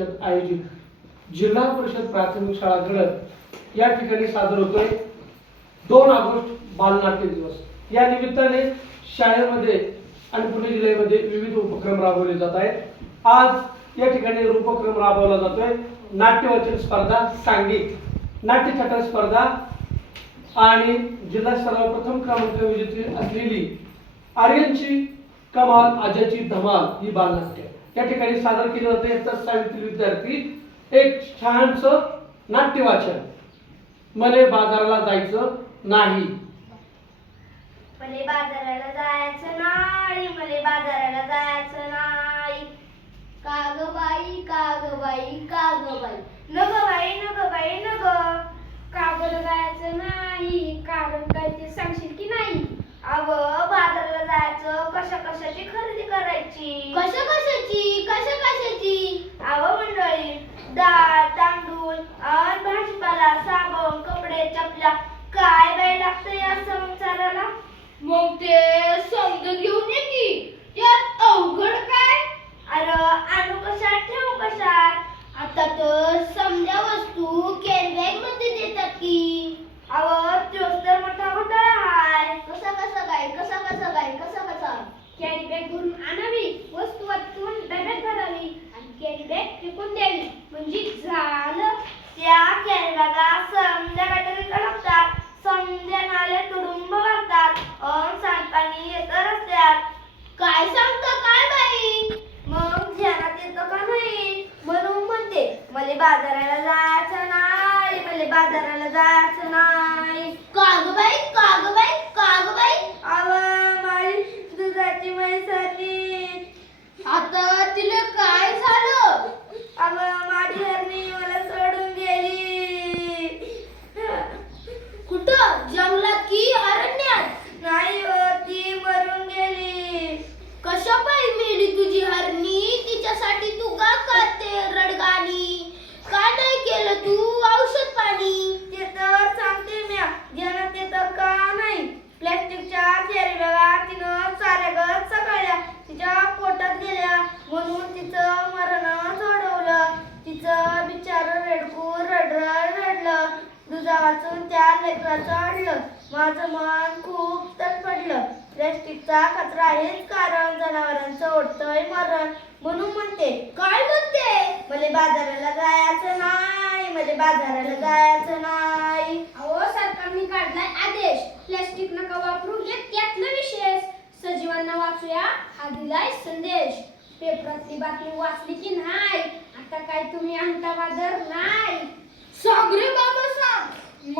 परिषद आयोजित. जिल्हा परिषद प्राथमिक शाळा घडत या ठिकाणी सादर होतोय दोन ऑगस्ट बालनाट्य दिवस. या निमित्ताने शाळेमध्ये आणि पुणे जिल्ह्यामध्ये विविध उपक्रम राबवले जात आहेत. आज या ठिकाणी उपक्रम राबवला जातोय. नाट्यवाचन स्पर्धा सांगिक नाट्यछटा स्पर्धा आणि जिल्हा स्तरावर प्रथम क्रमांक विजेती असलेली आर्यनची कमाल आजाची धमाल ही बालनाट्य या ठिकाणी सादर केलं जाते. याचा सावित्री विद्यार्थी एक छानस नाट्य वाचन मले बाजाराला जायचं नाही. मले बाजाराला जायचं नाही. मले बाजाराला जायचं नाही. काग बाई काग बाई काग बाई नग बाई नग बाई नग. कागला जायचं नाही. कारण काय ते सांगशील की नाही? अव बाजाराला जायचं कशा कशाची खरेदी करायची? कशा कशाची कशा कशाची अव मंडळी डाळ तांदूळ आणि भाजीपाला साबण कपडे चपल्या काय बाई लागतं या संसाराला मग ते समज घेऊन ये की त्यात अवघड काय अरे आणू कशात ठेवू कशात आता तर समजा वस्तू कॅरीबॅगमध्ये देतात की अव तोच तर मोठा घोटाळा हाय कसा कसा काय कसा कसा काय कसा कसा कॅरी बॅग भरून आणावी वस्तू वाचून डब्यात भरावी आणि कॅरी बॅग फेकून द्यावी म्हणजे झालं त्या कॅरी बॅगा समजा बॅटरीला लागतात समजा नाले तुडुंब भरतात अन सांडपाणी येतं रस्त्यात काय सांगता काय बाई मग ध्यानात येतं का नाही म्हणून म्हणते मले बाजाराला जायचं नाही मले बाजाराला जायचं नाही काग बाई काग बाई काग बाई अव माझी दुधाची मैसाली आता तिला काय झालं अव माझी हरणी मला सोडून गेली कुठं जंगलात की अरण्यात नाही हो ती मरून गेली कशा पायी मेली तुझी हरणी तिच्यासाठी तू का करते रडगाणी का नाही केलं तू औषध पाणी ते तर सांगते म्या ध्यानात येतं का नाही प्लॅस्टिकच्या थेरी बघा तिनं चाऱ्यागत सकाळल्या तिच्या पोटात गेल्या म्हणून तिचं मरण सोडवलं तिचं बिचार रेडकूर रडरड रडलं वाचून त्या लेकराचं आणलं. माझं मन खूप तडफडलं. प्लॅस्टिकचा कचरा हेच कारण जनावरांचं ओढतंय मरण. म्हणून म्हणते काय म्हणते? मले बाजाराला जायचं नाही. मले बाजाराला जायचं नाही. अहो सरकारने काढलाय आदेश. प्लॅस्टिक नका वापरू हे त्यातलं विशेष. सजीवांना वाचूया हा दिलाय संदेश. पेपरातली बातमी वाचली की नाही? आता काय तुम्ही अंगठा बाजार नाही? सागरे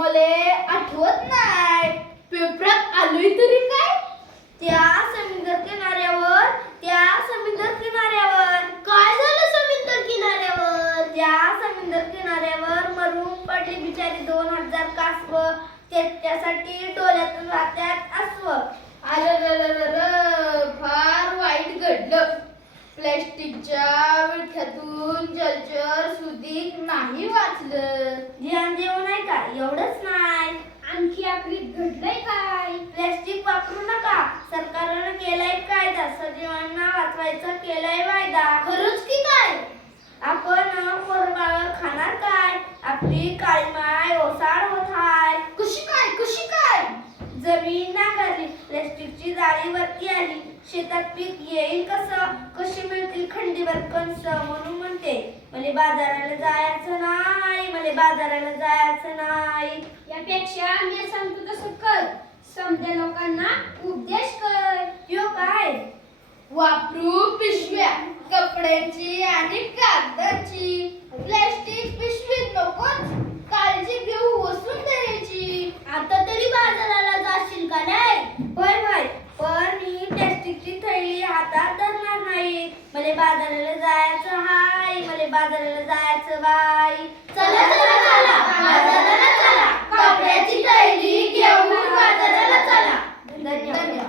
मले आठवत नाही पेपरात आलोय तरी काय? त्या समुद्र किनाऱ्यावर त्या समुद्र किनाऱ्यावर. काय झालं समुद्र किनाऱ्यावर? त्या समुद्र किनाऱ्यावर मरून पडली बिचारी दोन हजार कासव. त्याच्यासाठी त्यासाठी डोळ्यातून वाहत्यात अस्व. अररररर, प्लॅस्टिकच्या विळख्यातून जलचर सुधीक नाही वाचलं. ध्यान देऊ नाही का? एवढंच नाही. आणखी आखरीत घडलंय काय? प्लॅस्टिक वापरू नका. सरकारनं केलाय कायदा. सजीवांना वाचवायचा केलाय वायदा. खरंच की काय आपण पोरबाळ खाणार काय? आपली काळी माय ओसाड होत हाय कशी काय कशी काय जमीन नाकारली प्लॅस्टिकची जाळी वरती आली. शेतात पीक येईल कसं? कशी मिळतील खंडीवर कंस म्हणून म्हणते मले बाजाराला जायचं नाही मले बाजाराला जायचं नाही. यापेक्षा मी सांगतो तसं कर. समजा लोकांना उपदेश कर. यो काय? वापरू पिशव्या कपड्याची आणि कागदाची. प्लॅस्टिक पिशवी नकोच बाजाराला जायचं हाय मले बाजाराला जायचं बाय चला चला चला बाजाराला चला. कपड्याची थैली घेऊन बाजाराला चला. धन्यवाद.